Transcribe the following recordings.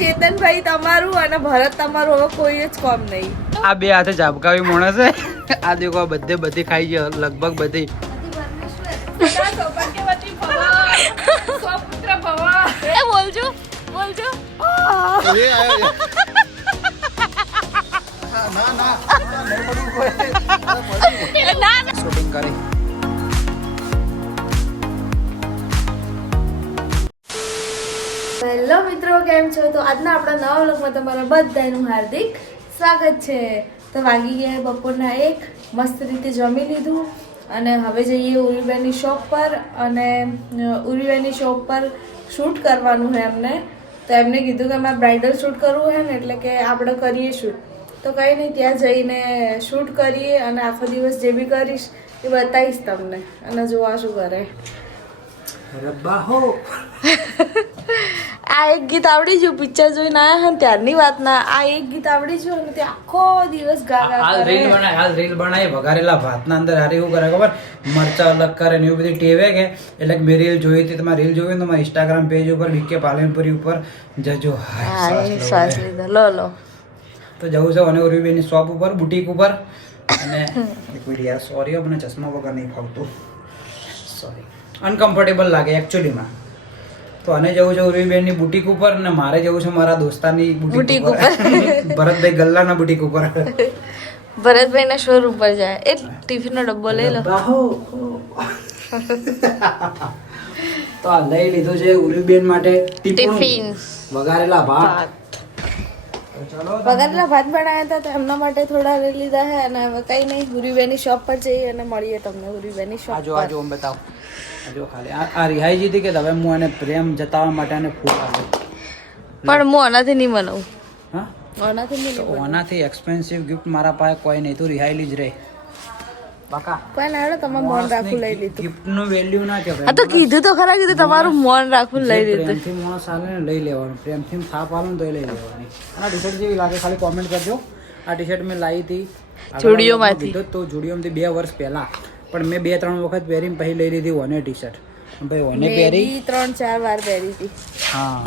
ચેતનભાઈ તમારું અને ભરત તમારું હવે કોઈ જ કોમ નહીં. આ બે હાથે ઝાપકાવી માણસ છે. આ દેખો બધી ખાઈ ગયો લગભગ બધી. બોલજો શૂટિંગ કરી. હેલો મિત્રો, કેમ છો? તો આજના આપણા નવા વ્લોગમાં તમારા બધાનું હાર્દિક સ્વાગત છે. તો વાગી ગયા બપોરના 1, મસ્ત રીતે જમી લીધું અને હવે જઈએ ઉર્વીબેનની શોપ પર. અને ઉર્વીબેનની શોપ પર શૂટ કરવાનું છે એમને. તો એમને કીધું કે અમારે બ્રાઇડલ શૂટ કરવું છે ને, એટલે કે આપણે કરીએ શૂટ. તો કંઈ નહીં, ત્યાં જઈને શૂટ કરીએ અને આખો દિવસ જે બી કરીશ એ બતાવીશ તમને. અને જોવા શું કરે. આ એક ગીત આવડી ગયું, પિક્ચર જોઈને આવ્યા ને ત્યારની વાત ના. આ એક ગીત આવડી ગયું અને તે આખો દિવસ ગાગા હાલ રીલ બનાવી વઘારેલા ભાતના અંદર હારે એવું કરે ખબર, મરચા અલગ કરે ને એવું બધી ટેવે કે. એટલે મેં રીલ જોઈ હતી, તમારે રીલ જોઈ તો મારા ઇન્સ્ટાગ્રામ પેજ ઉપર બીકે પાલનપુરી ઉપર જજો. શ્વાસ લીધો. લો તો જવું છે અને ઉર્વીબેનની શોપ ઉપર, બુટીક ઉપર. અને એક મિનિટ યાર, સોરી મને ચશ્મા વગર નહીં ફાવતું, સોરી, અનકમ્ફર્ટેબલ લાગે એકચ્યુઅલીમાં. તો આને જવું છે ઉર્વીબેનની બુટીક ઉપર ને મારે જવું છે મારા દોસ્તાની બુટીક ઉપર. ભરતભાઈ ગલ્લાના બુટીક ઉપર. ભરતભાઈ ના શોરૂમ પર જાય. એ ટિફિન નો ડબ્બો લઈ લો. તો આ લઈ લીધું છે ઉર્વીબેન માટે ટિફિન, વઘારેલા ભાત. વઘારેલા ભાત બનાવ્યા હતા તો એમના માટે થોડા લઈ લીધા છે. અને હવે કઈ નહીં, ઉર્વીબેનની શોપ પર જઈએ અને મળીએ તમને ઉર્વીબેનની શોપ પર. આજો બતાવો. જો ખાલી આ રિહાઈજી હતી કે હવે હું એને પ્રેમ જતાવવા માટે એને ફૂલ આપું. પણ હું આનાથી નહીં બનાવું. હા, આનાથી નહીં બનાવું. ઓનાથી એક્સપેન્સિવ ગિફ્ટ મારા પાસે કોઈ નહીં, તું રિહાઈલી જ રહે બાકા. કોઈ ના, તમારું મોન રાખવું લઈ લીધું. ગિફ્ટ નું વેલ્યુ ના કહેવાય. આ તો કીધું તો ખરા, કીધું તમારું મોન રાખવું લઈ લીધું. પ્રેમથી માણસ આલે ને લઈ લેવાનું, પ્રેમથી થાપ આલો ને તો લઈ લેવાની. આ ટી-શર્ટ જેવી લાગે, ખાલી કોમેન્ટ કરજો. આ ટી-શર્ટ મેં લાવી હતી જુડિયોમાંથી. તો જુડિયોમાંથી 2 વર્ષ પહેલા, પણ મેં 2-3 વખત પહેરીને પછી લઈ લીધી ઓને ટી-શર્ટ. ભાઈ ઓને પહેરી 3-4 વાર પહેરી હતી. હા,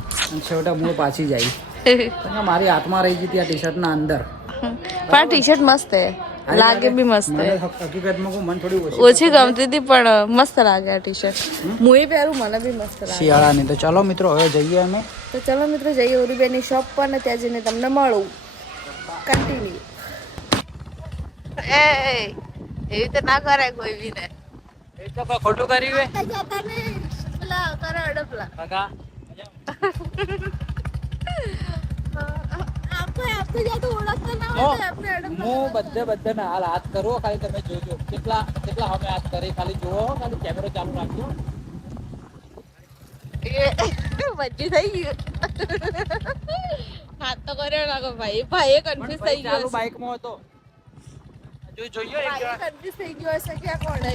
છેવટે મૂળ પાછી જાય. મારી હાથમાં રહી ગઈ આ ટી-શર્ટ ના અંદર. પણ ટી-શર્ટ મસ્ત હે, લાગે બી મસ્ત હે. હકીકતમાં કહું, મને થોડી ઓછી ગમતી હતી પણ મસ્ત લાગે આ ટી-શર્ટ. હું પહેરું, મને બી મસ્ત લાગે શિયાળાની. તો ચલો મિત્રો, હવે જઈએ અમે. તો ચલો મિત્રો, જઈએ ઉર્વીબેનની શોપ પર ને ત્યાં જઈને તમને મળું. કન્ટિન્યુ. એવી રીતે ના કરાય કોઈ બી ને. એ તો કોઈ ખોટું કર્યું હે. પેલા કરે અડપલા. કાકા હું બધે ને હાલ હાથ કરો, ખાલી તમે જોજો કેટલા અમે હાથ કરી. ખાલી જુઓ, ખાલી કેમેરો ચાલુ રાખજો. વચ્ચે થઈ ગયું. હાથ તો કર્યો ના ભાઈ. ભાઈ કન્ફ્યુઝ થઈ ગયો. ચાલુ બાઇક માં હતો. જોઈએ કન્ફ્યુઝ થઈ ગયો હશે કે આ કોણ હે.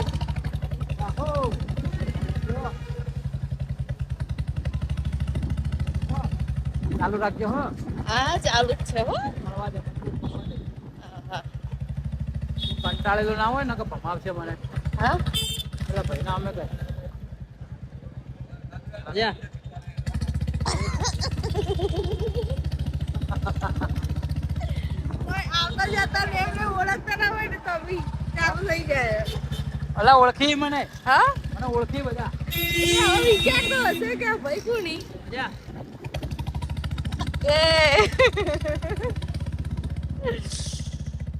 ચાલુ રાખજો. હા, ચાલુ જ છે હો. કંટાળેલું ના હોય ને કે ભમાવશે મને. હા, પેલા ભાઈ ના અમે કહે જા. કોઈ આવતા જતા ને એમને ઓળખતા ના હોય ને તો બી ચાલુ થઈ જાય. અલા ઓળખી મને. હા, મને ઓળખી બધા. હવે વિચાર તો હશે કે આ ભાઈ કોની. જા.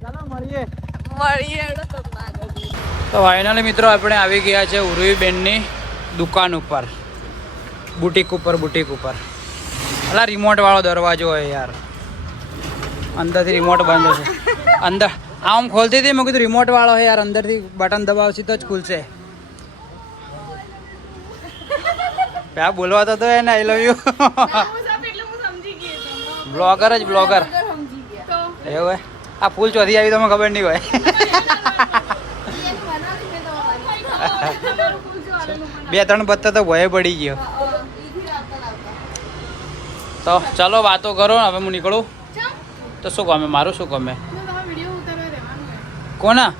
ચાલો મળીએ. તો ફાઇનલી મિત્રો આપણે આવી ગયા છે ઉર્વીબેનની દુકાન ઉપર, બુટીક ઉપર. અલા રિમોટ વાળો દરવાજો હોય યાર, અંદરથી રિમોટ બંધ છે. અંદર આમ ખોલતી હતી, મેં કીધું રિમોટ વાળો હોય યાર, અંદરથી બટન દબાવશી તો જ ખુલશે. ત્યાં બોલવા તો એને આઈ લવ યુ. બ્લોગર જ બ્લોગર એવું હોય. આ ફૂલ ચોથી આવી તો મને ખબર નહીં હોય. બે ત્રણ પત્તા તો ભય પડી ગયો. તો ચલો વાતો કરો, હવે હું નીકળું. તો શું ગમે, મારું શું ગમે? કોના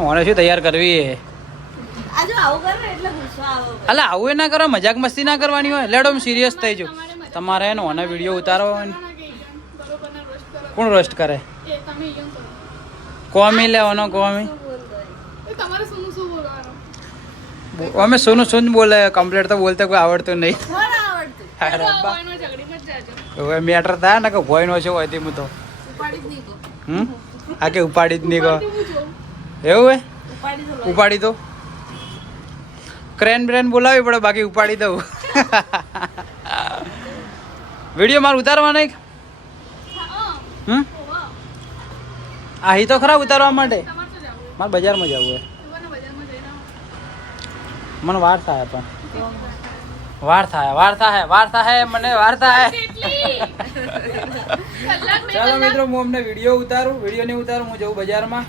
મને શું તૈયાર કરવી? આજે આવું કરે ને એટલે ગુસ્સો આવે. અલા આવું એ ના કરો, મજાક મસ્તી ના કરવાની હોય. લેડો સિરિયસ થઈ જાવ. તમારે એનો ઓના વિડીયો ઉતારો હોય ને. કોણ રોસ્ટ કરે? કોમી લેવાનો કોમી. અમે સોનું સોન બોલે, કમ્પ્લીટ તો બોલતે કોઈ આવડતું નહીં. હવે મેટર થાય ને કે ભોય નો છે હોય તે હું તો આ કે ઉપાડી જ નહીં કહો એવું હે. ઉપાડી તો ક્રેન બ્રેન બોલાવી પડે, બાકી ઉપાડી દઉં. વિડીયો મારે ઉતારવા નહીં. આહી તો ખરા ઉતારવા માટે મારે બજારમાં જવું હે. મને વાર થાય પણ વાર થાય મને વાર થાય. ચાલો મિત્રો હું અમને વિડીયો ઉતારું, વિડીયો નહીં ઉતારું હું જઉં બજારમાં.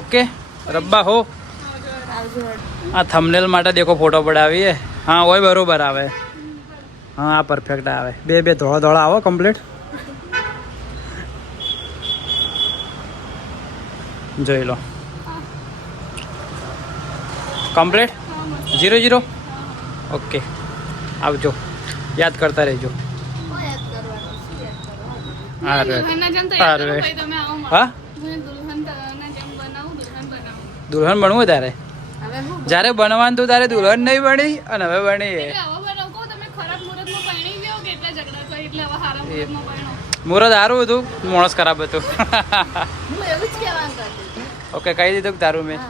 ઓકે રબ્બા હો. આ થંબનેલ માટે દેખો ફોટો પડાવીએ. હા હોય બરોબર આવે. હા આ પરફેક્ટ આવે. બે ધોળા ધોળા આવો કમ્પ્લીટ. જોઈ લો કમ્પ્લીટ 0-0. ઓકે આવજો, યાદ કરતા રહેજો. હા દુલ્હન બનવું તારે? જ્યારે બનવાનું તું તારે દુલ્હન નહીં બની અને હવે બની. મુહૂર્ત સારું હતું, માણસ ખરાબ હતું. ઓકે કહી દીધું કે તારું મેં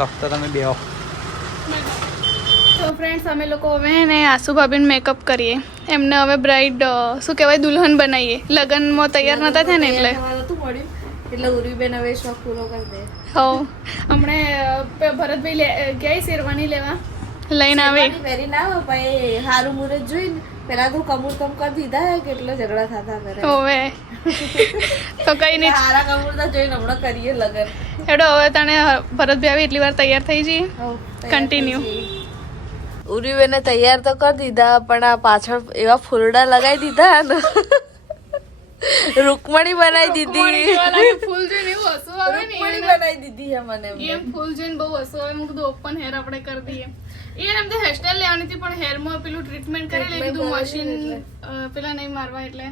લો તો તમે બેહો. તો ફ્રેન્ડ્સ અમે લોકો હવે ને આસુ ભાભીને મેકઅપ કરીએ. એમને હવે બ્રાઇડ શું કહેવાય દુલ્હન બનાવીએ. લગ્નમાં તૈયાર નતા થયા ને એટલે એટલે ઉર્વીબેન હવે શોખ પૂરો કરી દે. હો હમણે ભરતભાઈ ગયા શેરવાની લેવા લઈને આવે. વેરી ના હોય ભાઈ, હારું મુરત જોઈને પેલા તો કમૂર કમ કરી દીધા હે, કેટલો ઝઘડા થતા કરે. હોવે તો કઈ નહીં, હારા કમૂરતા જોઈને હમણાં કરીએ લગન. હેડો હવે તને ભરતભાઈ આવી એટલી વાર તૈયાર થઈ જઈએ. કન્ટિન્યુ. ઉર્વીબેને તૈયાર તો કરી દીધા, પણ આ પાછળ એવા ફૂલડા લગાવી દીધા ને રૂકમણી બનાવી દીધી. ફૂલ જોઈને એવું હસવું આવે ને, રૂકમણી બનાવી દીધી હે મને. એમ ફૂલ જોઈને બહુ હસવું આવે. મેં કીધું ઓપન હેર આપણે કરી દઈએ. એમ તો હેરસ્ટાઈલ લેવાની હતી પણ હેરમાં પેલું ટ્રીટમેન્ટ કરી લઈ કીધું મશીન પેલા નહીં મારવા, એટલે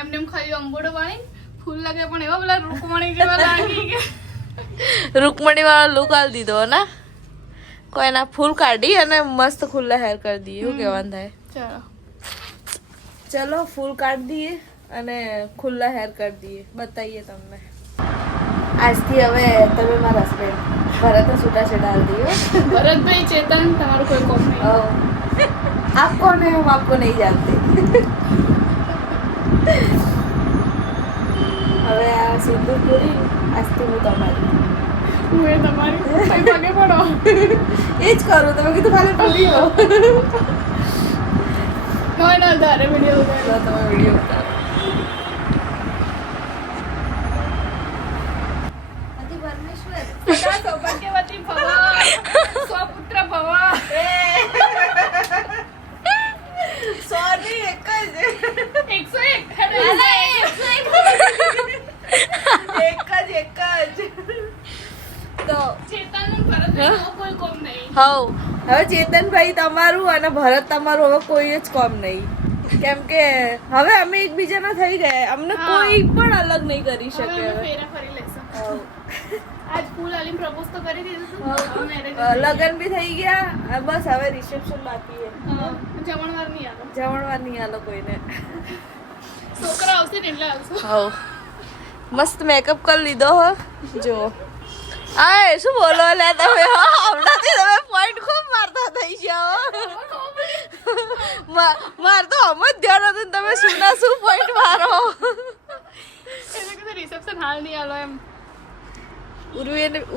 એમને એમ ખાલી અંબોડો વાળી ફૂલ લાગે પણ એવા પેલા રૂકમણી જેવા લાગી કે રૂકમણી વાળો લુક આલી દીધો ના. કોઈ ના ફૂલ કાઢી અને મસ્ત ખુલ્લા હેર કરી દઈએ. એવું કહેવાનું થાય. ચલો ફૂલ કાઢી દઈએ અને ખુલ્લા હેર કરી દઈએ, બતાવીએ તમને. આજથી હવે તમે મારા હસબન્ડ ભરતને છૂટા છેડા હાલ દઈએ. ભરતભાઈ ચેતન તમારું કોઈ કોમ નહીં. આપકો ને હમ આપકો નહીં જાનતે. હવે આ સિંદૂર પૂરી આજથી હું તમારી. હું એ તમારી ભાગે પડો. એ જ કરું, તમે કીધું ખાલી પૂરી હો. ના ધારે વિડીયો ઉતારો. તમે વિડીયો ઉતારો. સૌભાગ્યવતી ભવ, સ્વપુત્ર ભવ. સોરી એક જ 101 એક જ તો ચેતનનું ભરતભાઈનું કોઈ કોમ નહીં. હવે ચેતનભાઈ તમારું અને ભરત તમારું હવે કોઈ જ કોમ નહીં, કેમ કે હવે અમે એકબીજાના થઈ ગયા. અમને કોઈ પણ અલગ નહીં કરી શકે. હવે ફેરા ફરી લેશું. આજ ફૂલ આલીમ પ્રપોઝ તો કરી દીધું હતું. લગન બી થઈ ગયા, બસ હવે રિસેપ્શન બાકી છે. જમણવાર નહીં આલો. જમણવાર નહીં આલો કોઈને. છોકરા આવશે ને એટલે આવશું. મસ્ત મેકઅપ કરી લીધો હો. જો આ શું બોલો લે તમે, હમણાંથી તમે પોઈન્ટ ખૂબ મારતા થઈ ગયા. માર તો આમ જ ધ્યાન હતું, તમે શું ના શું પોઈન્ટ મારો. રિસેપ્શન હાલ નહીં આલો એમ.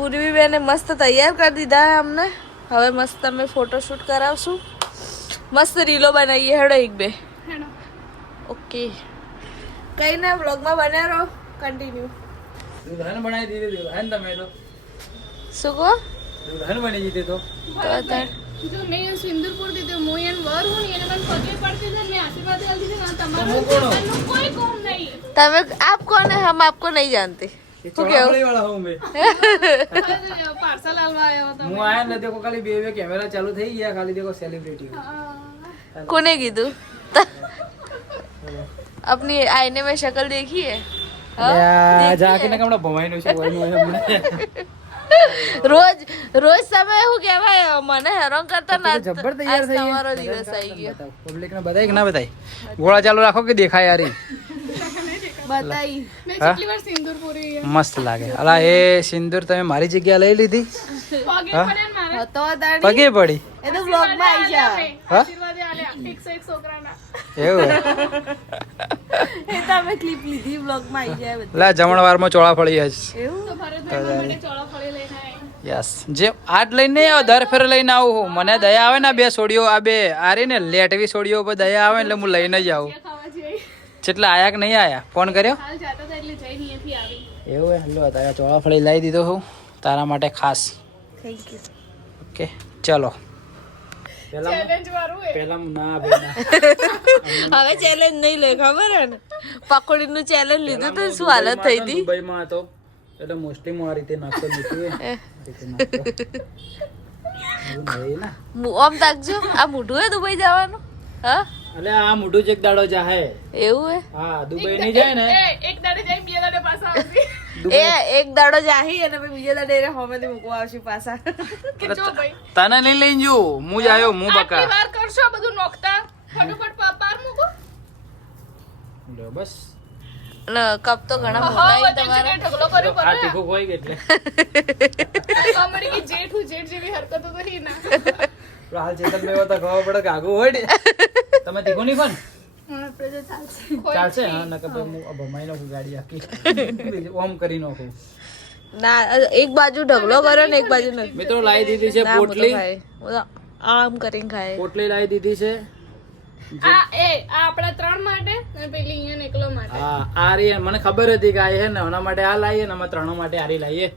ઉર્વીબેને મસ્ત તૈયાર કરી દીધા હે અમને. હવે મસ્ત અમે ફોટોશૂટ કરાવશું, મસ્ત રીલો બનાવીએ. હેડો એક બે. ઓકે કઈ ના વ્લોગમાં બન્યા રહો, કન્ટિન્યુ. દુલ્હન બનાવી દીધી. દુલ્હન તમે તો શું કહો? દુલ્હન બની દીધી તો જો મેં સિંદૂર પૂર દીધું, હું એને વર હું એને મને પગે પડતી છે, મેં આશીર્વાદ આલી દીધા. હું કોણ? તમારું કોઈ કોમ નહીં. તમે આપ કોણ હે? હમ આપકો નહીં જાનતે. ચોળાફળી વાળા હું મેં પાર્સલ આલવા આવ્યો હતો હું આયા ને દેખો ખાલી બે કેમેરા ચાલુ થઈ ગયા ખાલી દેખો સેલિબ્રિટી કોને કીધું अपनी आईने में शक्ल देखी है જાકે ને કમણા ભમાઈ નું છે રોજ રોજ તમે એવું કહેવાય મને હેરાન કરતા ના જબ્બર તૈયાર થઈ તમારો દિવસ આવી ગયો પબ્લિક ને બતાય કે ના બતાય ગોળા ચાલુ રાખો કે દેખાય યાર બતાઈ મેં કેટલી વાર સિંદૂર પૂરી મસ્ત લાગે અલા એ સિંદૂર તમે મારી જગ્યા લઈ લીધી પગે પડે ને મારે હતો દાડી પગે પડી એ તો બ્લોગ માં આવી જા હા આશીર્વાદ આલ્યા 101 છોકરાના એવું એ તમે ક્લિપ લીધી બ્લોગ માં આવી જાય બધું લા જમણવાર માં ચોળાફળી જ એવું તો ભરતભાઈ માટે ચોળાફળી લઈને આવ્યા યસ જે આજ લઈને આવો દર ફેર લઈને આવું હું મને દયા આવે ને આ બે સોડીઓ આ બે આ રે ને લેટવી સોડીઓ પર દયા આવે એટલે હું લઈને જ આવું ખાવા જઈએ જેટલા આયા કે નહીં આયા ફોન કર્યો હાલ જાતા હતા એટલે જઈ અહીંયાથી આવી એવું હે લો તારા ચોળાફળી લાવી દીધો હું તારા માટે ખાસ થેન્ક યુ ઓકે ચલો ચેલેન્જ વાળું હે પેલા ના બે ના હવે ચેલેન્જ નહીં લે ખબર હે ને પકોડી નું ચેલેન્જ લીધું તો શું હાલત થઈ હતી દુબઈમાં હતો એટલે મોસ્ટલી હું આ રીતે નાસ્તો લીધું હે આમ તાકજો આ મોઢું હે દુબઈ જવાનું હા અલે આ મોઢું જ એક દાડો જાહે એવું હે હા દુબઈ ની જાય ને એક દાડે જઈ બે દાડે પાછા આવતી એ એક દાડો જાહી અને પછી બીજા દાડે એને હોમેથી મૂકવા આવશું પાછા કે જો ભાઈ તને નહીં લઈને જો હું જ આવ્યો હું બકા આટલી વાર કરશો આ બધું નોખતા ફટાફટ પાર મૂકો લ્યો બસ અને કપ તો ઘણા હા મોટા વચ્ચે તમારા ઢગલો કર્યો આ પડે તીખું હોય એટલે અમારી કે જેઠ જેવી હરકતો તો હી ના હાલ ચેતન મેં તો ખબર પડે કે આગું હોય ને તમે તીખું નહીં ખો ને આપણે તો ચાલશે ચાલશે હા નકર પછી હું ભમાઈ નાખું ગાડી આખી ઓમ કરી નાખું ના એક બાજુ ઢગલો કર્યો ને એક બાજુ નથી મિત્રો લાવી દીધી છે ના, હું તો પોટલી ખાય. હું તો આમ કરીને ખાય પોટલી લાવી દીધી છે આ આપણા ત્રણ માટે અને પેલી અહીંયા એકલો માટે હા આ રહી મને ખબર હતી કે આ છે ને એના માટે આ લાવીએ ને અમે ત્રણો માટે આરી લાવીએ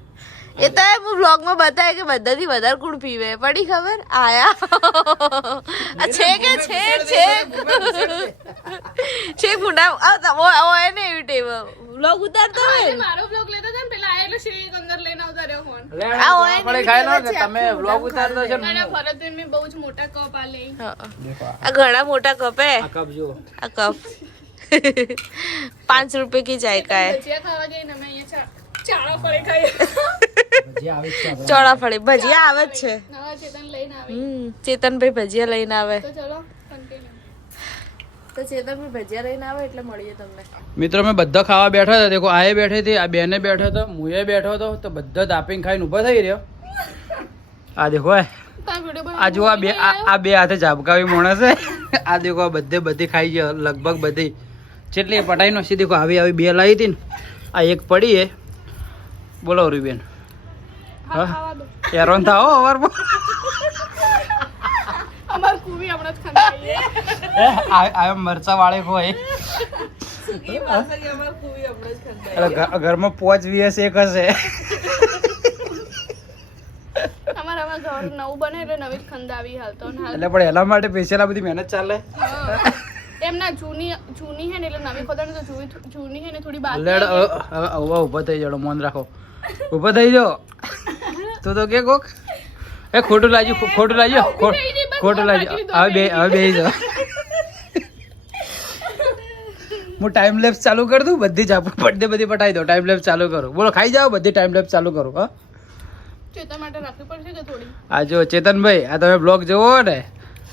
એ તો હું વ્લોગ માં બતાવે કે બધાથી વધારે કુણ પીવે પડી ખબર આયા આ છે કે છે ગુંડા ઓય ને એવી ટેવ વ્લોગ ઉતારતો હોય આજે મારો બ્લોગ લેતા હતા ને પેલા આ એટલે શ્રી અંદર લઈને આવતા રહ્યો ફોન લે આપણે ખાઈ લો કે તમે વ્લોગ ઉતારતો છે અને ભરતભાઈ મેં બહુ જ મોટા કપ આ લઈ હા. દેખો આ ઘણા મોટા કપ હે આ કપ જો આ કપ 5 રૂપિયા की चाय का है ભજીયા ખાવા જઈએ ને અમે અહીંયા ચાળા ફળી ખાઈએ જે આવે છે આપણે ચોળાફળી ભજીયા આવે જ છે નવા ચેતન લઈને આવી ચેતનભાઈ ભજીયા લઈને આવે તો ચલો કન્ટિન્યુ તો ચેતનભાઈ ભજીયા લઈને આવે એટલે મળીએ તમને મિત્રો મેં બધા ખાવા બેઠા હતા દેખો આએ બેઠી હતી આ બેને બેઠો હતો મુએ બેઠો હતો તો બધા દાપીને ખાઈને ઊભા થઈ રહ્યો આ દેખો આ જો આ બે હાથે ઝાપકાવી માણસ છે આ દેખો આ બધી ખાઈ ગયો લગભગ બધી જેટલી પટાઈ નો દેખો આવી બે લાવી હતી ને આ એક પડી હે બોલો રૂબેન હા હેરાન થાઓ અવારમાં અમાર કુવી હમણાં જ ખાંડાઈએ આ મરચા વાળે હોય ઘરમાં 5 વીએસ એક હશે અમારામાં ઘર નવું બને એટલે નવી જ ખંડાવી હાલ તો હાલ એટલે પણ એના માટે સ્પેશિયલ આ બધી મહેનત ચાલે એમના જૂની હે ને એટલે નવી ખોદાણી તો જૂની હે ને થોડી બાકી લેડ હવે ઊભા થઈ જાડો મન રાખો ઊભા થઈ જાઓ તું તો કે કોક એ ખોટું લાગ્યું ખોટું લાગ્યું હવે બે જાઓ હું ટાઈમ લેપ્સ ચાલુ કરી દઉં બધી જ બધી પટાઈ દો ટાઈમ લેપ્સ ચાલુ કરો બોલો ખાઈ જાઓ બધી ટાઈમ લેપ્સ ચાલુ કરો હા ચેતન માટે રાખવી પડશે કે થોડી આ જો ચેતનભાઈ આ તમે બ્લોગ જોવો ને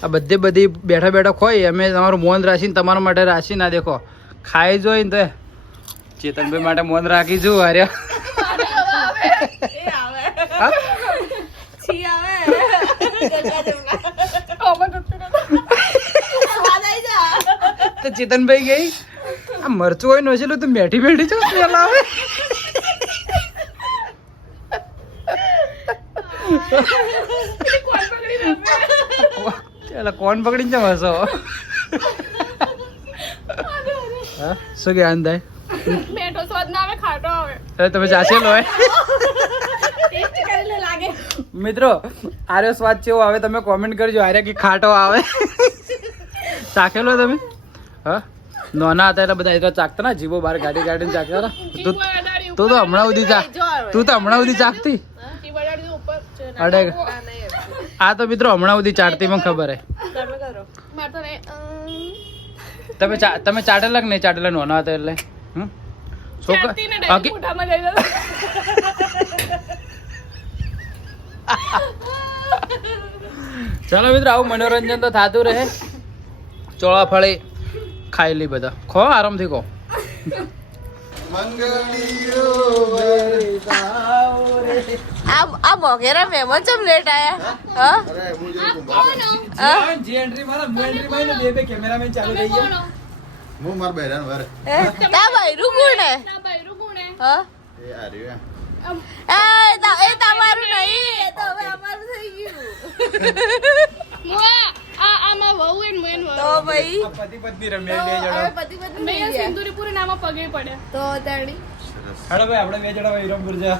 આ બધી બેઠા બેઠા ખોઈ અમે તમારું મોન રાખીને તમારા માટે રાખીને આ દેખો ખાઈ જોઈ ને તો ચેતનભાઈ માટે મોન રાખી છું અરે તો ચેતનભાઈ ગઈ આ મરચું હોય નોચેલું તો મેઠી મેઠી છો સ્મેલ આવે કોણ પકડીને જમ હસો શું કે આંદાય મેઠો સ્વાદ ના આવે ખાટો આવે અરે તમે ચાચેલો હોય ટેસ્ટ કરીને લાગે મિત્રો આર્યો સ્વાદ કેવો આવે તમે કોમેન્ટ કરજો આર્યા કે ખાટો આવે ચાખેલો તમે હા નોના હતા એટલે બધા એટલા ચાખતા ને જીવો બહાર ગાડી ચાખતા હતા ચીકુ અડાડી તું તો હમણાં સુધી ચાખતી અડે આ તો મિત્રો હમણાં સુધી ચાટતી મને ખબર હે મારે તો નહીં. તમે ચાટેલા કે નહીં ચાટેલા નોના હતા એટલે ચાટતી ને direct મોઢામાં લઈ લો. ચાલો મિત્રો આવું મનોરંજન તો થતું રહે ચોળાફળી ખાઈ લી બધા ખો આરામથી ખો આ મોઘેરા મહેમાન ચમ લેટ આયા હા જે એન્ટ્રી મારા મુ એન્ટ્રી માં ને બે કેમેરામેન ચાલુ થઈ ગયા હું માર બહેરાન વાર તા ભાઈરું કોણ હે ના બૈરું કોણ હે? હા એ આ રહ્યું એ તમારું નહીં એ તો હવે અમારું થઈ ગયું આમાં વહુ એન મોયન વહુ. તો ભાઈ આ પતિ પત્ની તો રમ્યા બે હવે જણા પતિ પત્ની મેં થઈ ગયા સિંદુરીપુરી નામાં પગે પડ્યા. તો તેડી હેડો ભાઈ આપણે બે જણા વિરમપુર જા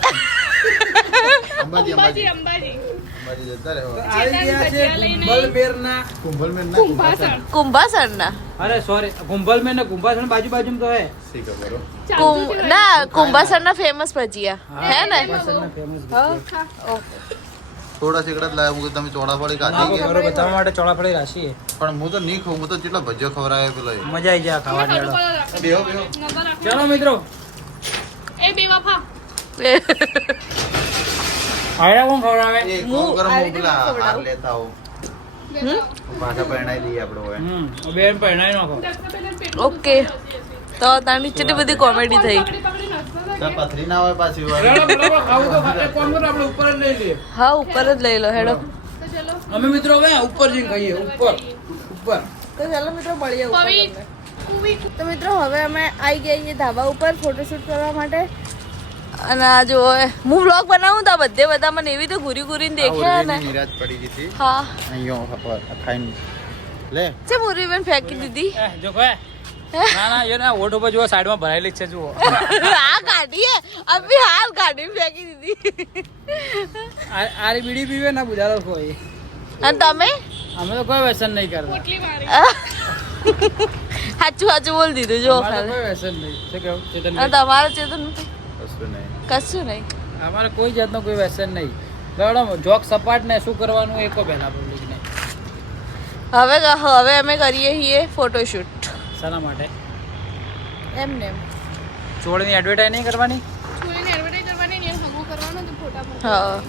અંબાજી અંબાજી અંબાજી અંબાજી અંબાજી જતા રહેવા આવી ગયા છે કુંભલમેરના કુંભલમેન ના કુંભાસણ. કુંભાસરના અરે સોરી કુંભલમેર ને કુંભાસણ બાજુમાં તો હે શી ખબર હો. ના કુંભાસરના ફેમસ ભજીયા હે ને કુંભાસણના famous હા ભજીયા. થોડા સિગરેટ લાવ્યા હું કીધું તમે ચોળાફળી ખાધી કે બરોબર બતાવવા માટે ચોળાફળી રાશી પણ હું તો નહીં ખાઉં હું તો કેટલા ભજીયો ખવડાવે પેલો એ. મજા આવી જાય ખાવાની હેડો. બેહો બેહો ચાલો મિત્રો એ બેવફા. આયરા કોણ ખવડાવે એ કોમ કરો હું પેલા ખવડાવું. હાર લેતા આવું પાછા પરણાઈ દઈએ આપણે હવે બેન પરણાઈ નાખો ઓકે તો તાની કેટલી બધી કોમેડી થઈ તો પથરી ના હોય પાછી વાર. ખાવું તો એક કામ કરો આપણે ઉપર જ લઈ લઈએ હા ઉપર જ લઈ લો હેડો અમે મિત્રો હવે ઉપર જઈને ખાઈએ ઉપર તો ચાલો મિત્રો મળીએ ઉપર પવિ તમને. કુવી તો મિત્રો હવે અમે આવી ગયા છીએ ધાબા ઉપર ફોટોશૂટ કરવા માટે અને આ જો હું વ્લોગ બનાવું તો આ બધા મને એવી તો ઘૂરી ઘૂરીને આ દેખ્યા ને ઉર્વીની નિરાશ પડી ગઈ હતી હા અહીંયા ઉપર ખાઈને લે છે મુરી બેન ફેંકી દીધી જો કહે ના ના એ ના ઓટ ઉપર જુઓ સાઈડમાં ભરાયેલી જ છે જુઓ આ કાઢીએ અભી હાલ કાઢી ફેંકી દીધી આરી બીડી પીવે ના બુધારો કોઈ અને તમે અમે તો કોઈ વ્યસન નહીં કરતા પોટલી મારી. સાચું સાચું બોલ દીધું જો અમારે ખાલી કોઈ વ્યસન નહીં શું કેવું અને ચેતનભાઈ તમારે ચેતન નથી કશું નહીં કશું નહીં અમારે કોઈ જાતનો કોઈ વ્યસન નહીં બરાબર જોક સપાટ ને શું કરવાનું એ કો પહેલા પબ્લિકને હવે અમે કરીએ છીએ ફોટોશૂટ શાના માટે એમને એમ ચોળની એડવર્ટાઈઝ નહીં કરવાની છોરીને એડવર્ટાઈઝ કરવાની ને હમો કરવાનો તો ફોટા મૂકવાના.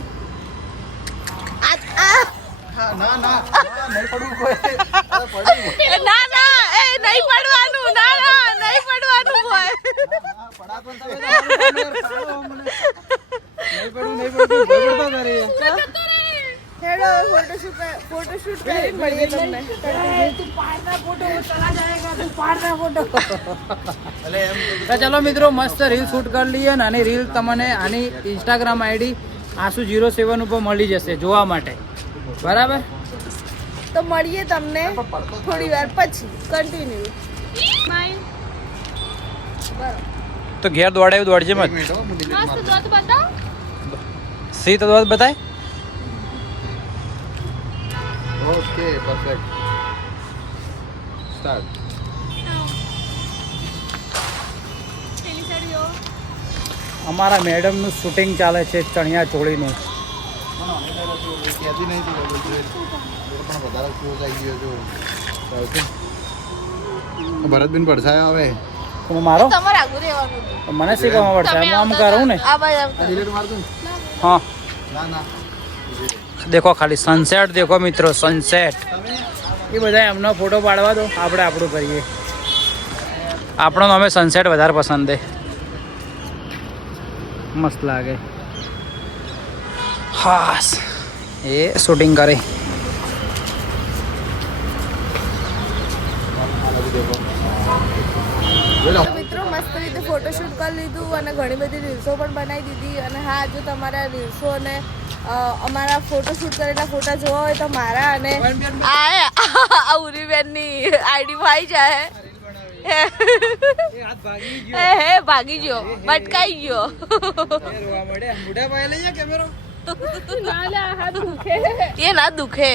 હા હા, ના ના નહીં પડવું કોઈ અરે પડ્યું ના ના એ નહીં પડવાનું ના ના નહીં પડવાનું હોય પડાતો ને નહીં પડવું નહીં પડતું ભય પડતો કરે હેડો ફોટોશૂટ કરીને મળીએ તમને એટલે એમ તો ચલો મિત્રો મસ્ત રીલ શૂટ કરી લઈએ અને આની રીલ તમને આની ઇન્સ્ટાગ્રામ આઈડી આસુ07 ઉપર મળી જશે જોવા માટે બરાબર તો મળીએ તમને થોડી વાર પછી કન્ટિન્યુ Smile. તો ઘેર દોડાયું દોડજે એક મત મિનિટ હો, હું delete મસ્ત મારું. દોત બતાવ. સી તો બતાય ઓકે પરફેક્ટ સ્ટાર્ટ પેલી side જો. અમારા મેડમનું શૂટિંગ ચાલે છે ચણિયા ચોળીનું કહેતી નહીં તી ખબર છે. પણ વધારે ક્લોઝ આવી ગયો જો ચાલતું. ભરતબેન પડછાયા આવે તમે મારો તમારે આગળ રહેવાનું તો મને શી ખબર પડશે તમે આમ કરું ને આ ભાઈ આવતા. ડિલીટ માર દઉં હા ના ના દેખો ખાલી સનસેટ દેખો મિત્રો સનસેટ એ બધા એમનો ફોટો પાડવા દો આપણે આપણું કરીએ આપણો અમે સનસેટ વધારે પસંદ છે મસ્ત લાગે હાસ એ શૂટિંગ કરી બોલો તો મિત્રો મસ્ત રીતે ફોટોશૂટ કરી લીધું અને ઘણી બધી રીલ્સો પણ બનાવી દીધી અને હા જો તમારા રીલ્સો અને અમારા ફોટોશૂટ કરેલા ફોટા જોવા હોય તો મારા અને આ ઉરીબેનની આઈડીમાં આવી જાય હે ભાગી ગયો ભટકાઈ ગયો ના લે, આ હાથ દુખે. એ ના દુખે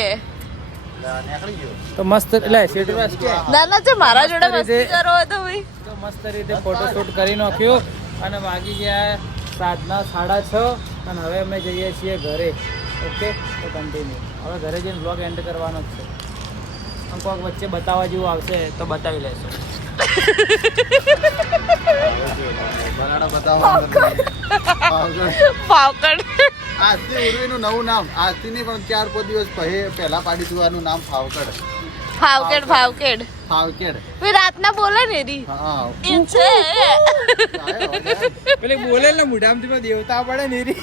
નીકળી ગયો તો મસ્ત એટલે સીટવાસ કે ના ના જો મારા જોડે મસ્ત રીતે- મસ્તી કરો હોય તો ભાઈ તો મસ્ત રીતે ફોટોશૂટ કરી નાખ્યો અને વાગી ગયા 7:30 અને હવે અમે જઈએ છીએ ઘરે. ઓકે, તો કન્ટિન્યુ. હવે ઘરે જઈને બ્લોગ એન્ડ કરવાનો જ છે. આમ કોઈક વચ્ચે બતાવવા જેવું આવશે તો બતાવી લેશું. બનાડા બતાવો અંદર. પાવકડ આજથી ઉર્વીનું નવું નામ, આજથી નહીં પણ 4-5 દિવસ પહેલા પાડી દીધું આનું નામ ફાવકડ. ફાવકેડ ફાવકેડ. મે રાતના બોલે ને રી હા એ છે પેલે બોલે ને મોઢામાંથી દેવતા પડે ને રી.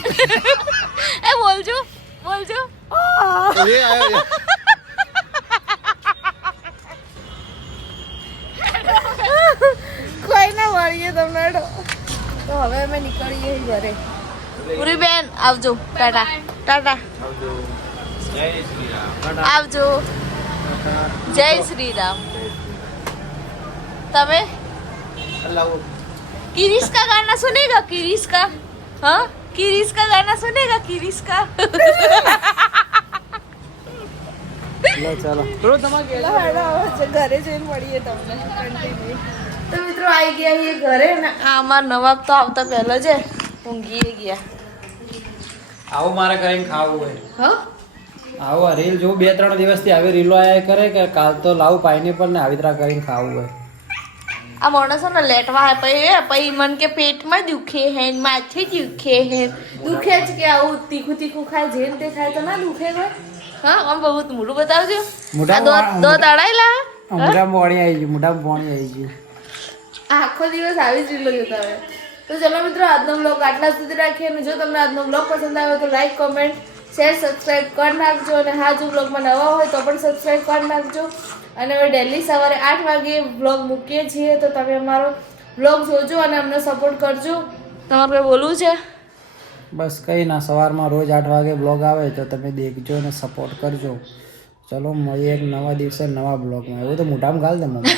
એ બોલજો એ આયો. કોઈ ના મળીએ તમને. તો હવે અમે નીકળીએ ઘરે. પૂરી બેન આવજો. ટાટા આવજો. જય શ્રી રામ. તમે किरिस का गाना सुनेगा? किरिस का, हाँ किरिस का गाना सुनेगा? किरिस का. ચાલો થોડો તમારે ઘરે જઈને મળીએ તમને કન્ટિન્યુ. તો મિત્રો આવી ગયા છીએ ઘરે ને આ અમારા નવાબ તો આવતા પહેલા જ ઊંઘી ગયા. આવું મારે કરીને ખાવું હોય. હા આવો આ રીલ જો 2-3 દિવસથી આવી રીલો આયા કરે કે કાલ તો લાવું પાઇનેપલ ને આવી તરા કરીને ખાવું હોય. આ માણસો ને લેટવા હે પછી મન કે પેટમાં દુખે હે માથે દુખે હે. દુખે જ કે આવું તીખું તીખું ખાય જેમ તે ખાય તો ના દુખે કોઈ. હા આમ બહુ મોઢું બતાવજો. આ મોઢામાં દો તળાયેલા મોઢામાં પાણી આવી ગયું, મોઢામાં પાણી આવી ગયું. આખો દિવસ આવી જ રીલો જોતા હોય. તો ચલો મિત્રો આજનો બ્લોગ આટલા સુધી રાખીએ અને જો તમને આજનો બ્લોગ પસંદ આવ્યો તો લાઈક કોમેન્ટ શેર સબસ્ક્રાઈબ કરી નાખજો અને હા જો બ્લોગમાં નવા હોય તો પણ સબસ્ક્રાઈબ કરી નાખજો. અને હવે ડેલી સવારે 8 વાગે બ્લોગ મૂકીએ છીએ તો તમે અમારો બ્લોગ જોજો અને અમને સપોર્ટ કરજો. તમારે કંઈ બોલવું છે? બસ કંઈ ના, સવારમાં રોજ 8 વાગે બ્લોગ આવે તો તમે દેખજો અને સપોર્ટ કરજો. ચલો મળીએ એક નવા દિવસે નવા બ્લોગમાં. એવું તો મોઢામાં ગાલ દે મમ્મી.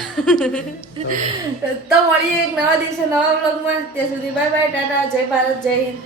તો મળીએ એક નવા દિવસે નવા બ્લોગમાં. ત્યાં સુધી બાય બાય, ટાટા, જય ભારત, જય હિન્દ.